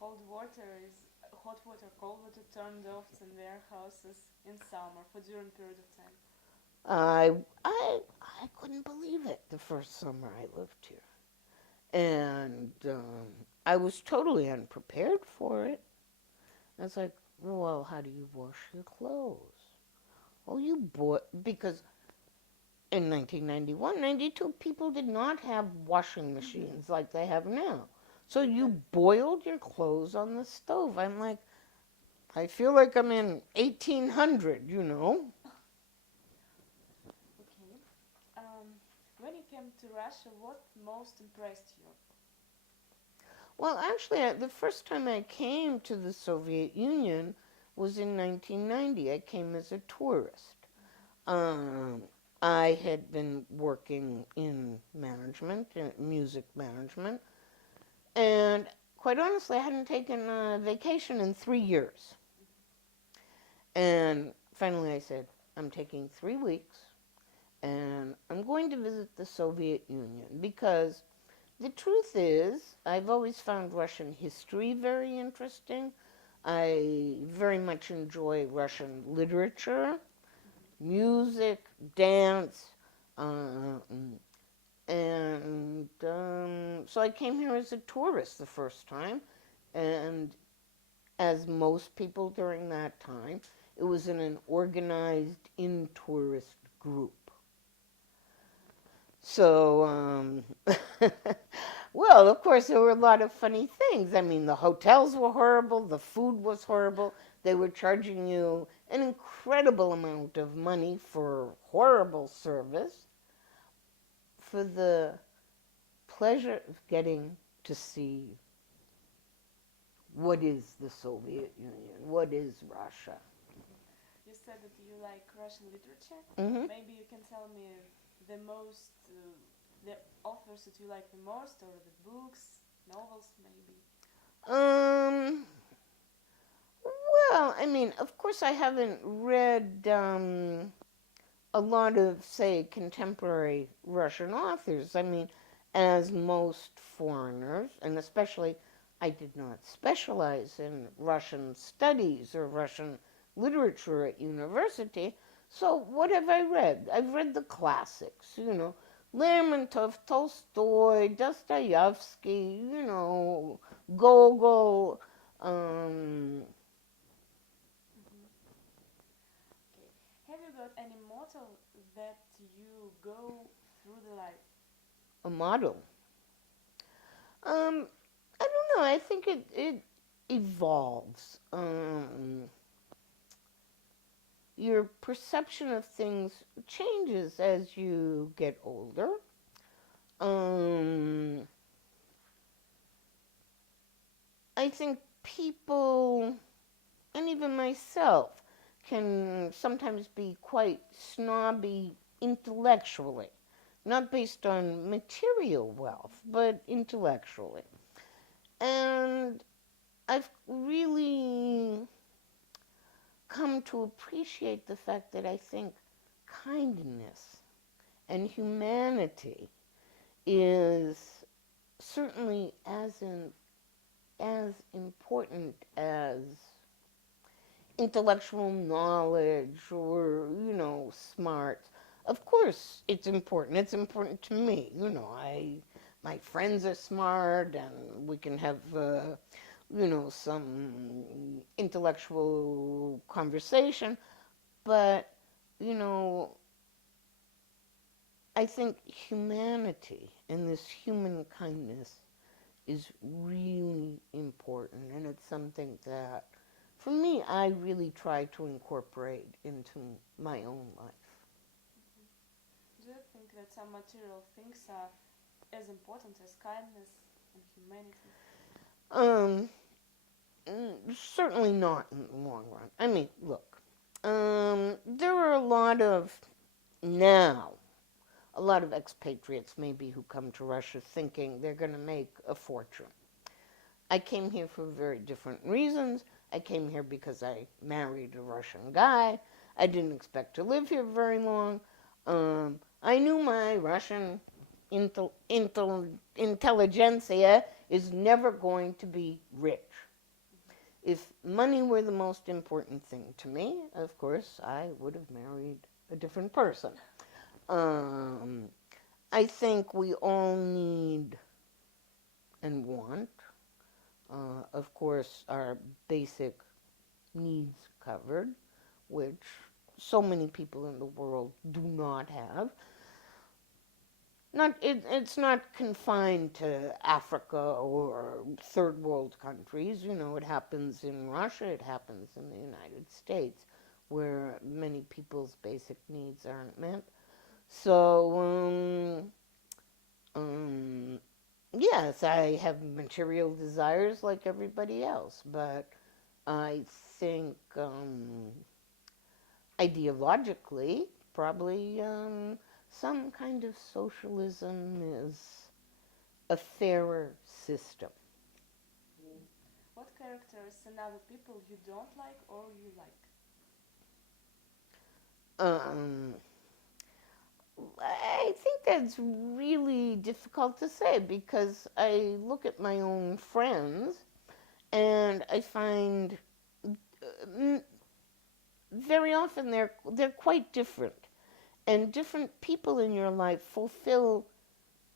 cold water is hot water, cold water turned off in their houses in summer for during period of time. I I couldn't believe it the first summer I lived here, and I was totally unprepared for it. I was like, well, how do you wash your clothes? Oh, you boy, because in 1991, 92, people did not have washing Mm-hmm. machines like they have now. So Exactly. you boiled your clothes on the stove. I'm like, I feel like I'm in 1800. Okay. When you came to Russia, what most impressed you? Well, actually, the first time I came to the Soviet Union was in 1990. I came as a tourist. Um, I had been working in management, music management, and quite honestly, I hadn't taken a vacation in 3 years. And finally, I said, I'm taking 3 weeks and I'm going to visit the Soviet Union because the truth is, I've always found Russian history very interesting. I very much enjoy Russian literature, music, dance, um, and so I came here as a tourist the first time, and as most people during that time, it was in an organized in tourist group. So, well, of course, there were a lot of funny things. I mean, the hotels were horrible, the food was horrible. They were charging you an incredible amount of money for horrible service for the pleasure of getting to see what is the Soviet Union, what is Russia. Mhm. You said that you like Russian literature. Hmm. Maybe you can tell me the most, the authors that you like the most, or the books, novels, maybe. Um, well, I mean, of course, I haven't read a lot of, say, contemporary Russian authors. I mean, as most foreigners, and especially I did not specialize in Russian studies or Russian literature at university. So, what have I read? I've read the classics, Lermontov, Tolstoy, Dostoevsky, Gogol. Um, Hmm. Okay. Have you got any motto that you go through the life? a model. I don't know. I think it evolves. Your perception of things changes as you get older. Um, I think people, and even myself, can sometimes be quite snobby intellectually, not based on material wealth, but intellectually. And I've really come to appreciate the fact that I think kindness and humanity is certainly as important as intellectual knowledge or smarts. Of course it's important. It's important to me. My friends are smart and we can have some intellectual conversation, but you know I think humanity and this human kindness is really important, and it's something that, for me, I really try to incorporate into my own life. Hmm. Do you think that some material things are as important as kindness and humanity? Um, Certainly not in the long run. I mean, look, there are now a lot of expatriates maybe who come to Russia thinking they're going to make a fortune. I came here for very different reasons. I came here because I married a Russian guy. I didn't expect to live here very long. I knew my Russian intelligentsia is never going to be rich. If money were the most important thing to me, of course, I would have married a different person. Um, I think we all need and want, of course, our basic needs covered, which so many people in the world do not have. It's not confined to Africa or third world countries. You know, it happens in Russia, it happens in the United States, where many people's basic needs aren't met. So, yes, I have material desires like everybody else, but I think ideologically, probably some kind of socialism is a fairer system. What characters and other people you don't like or you like? Um, I think that's really difficult to say because I look at my own friends and I find very often they're quite different, and different people in your life fulfill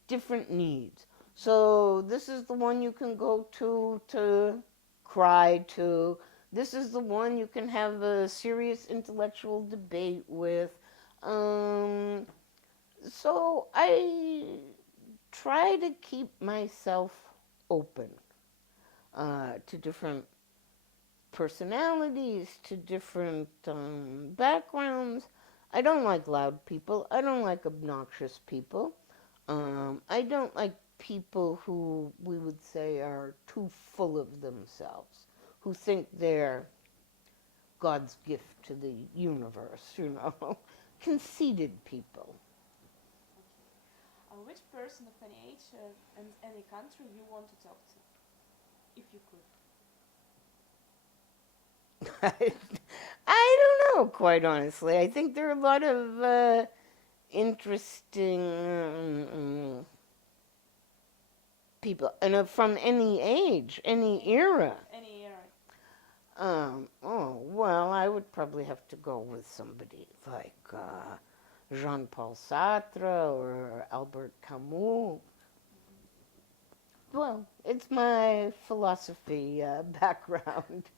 different needs. So this is the one you can go to cry to. This is the one you can have a serious intellectual debate with. Um, so I try to keep myself open to different personalities, to different backgrounds. I don't like loud people. I don't like obnoxious people. I don't like people who we would say are too full of themselves, who think they're God's gift to the universe, you know, conceited people. Okay. Which person of any age and any country you want to talk to, if you could? I don't know, quite honestly. I think there are a lot of interesting people, and from any age, any era. Any era. Oh, well, I would probably have to go with somebody like Jean-Paul Sartre or Albert Camus. Well, it's my philosophy background. Okay.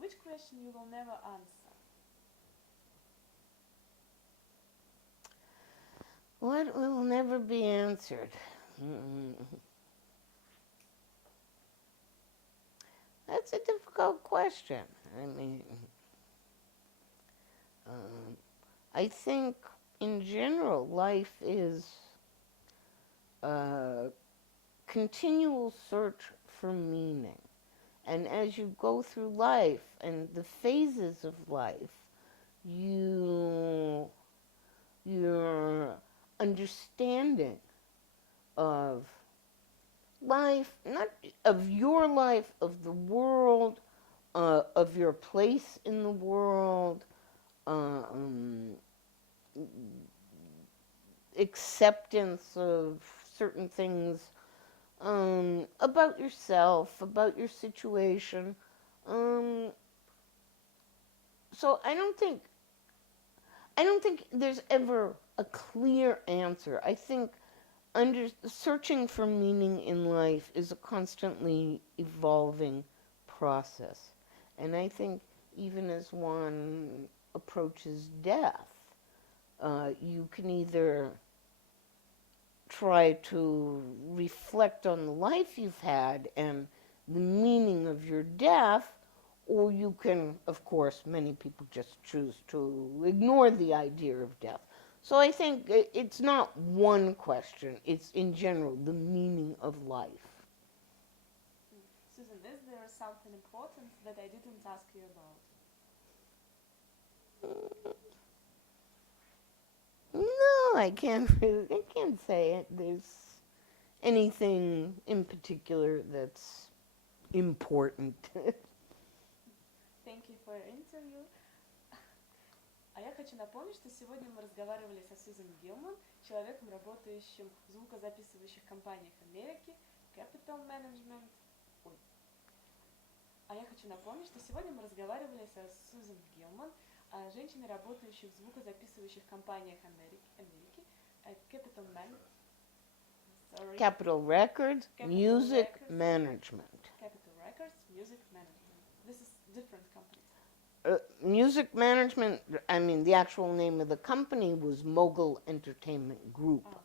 Which question you will never answer? What will never be answered? Mm. That's a difficult question. I mean, I think in general, life is a continual search for meaning. And as you go through life and the phases of life, your understanding of life, not of your life, of the world, of your place in the world, um, acceptance of certain things about yourself, about your situation. Um, so I don't think there's ever a clear answer. I think searching for meaning in life is a constantly evolving process. And I think even as one approaches death, you can either try to reflect on the life you've had and the meaning of your death, or you can, of course, many people just choose to ignore the idea of death. So I think it's not one question, it's in general the meaning of life. Susan, is there something important that I didn't ask you about? No, I can't say it. There's anything in particular that's important. Thank you for your interview. А я хочу напомнить, что сегодня мы разговаривали со Сьюзен Гилман, человеком, работающим в звукозаписывающих компаниях Америки, Capital Management. Ой. хочу напомнить, что сегодня мы разговаривали со Сьюзен Гилман, женщиной, работающей в звукозаписывающих компаниях Америки, Capitol Records, Capitol Music Records. Management. Capitol Records, Music Management. This is different companies. Music Management, I mean, the actual name of the company was Mogul Entertainment Group. Ah,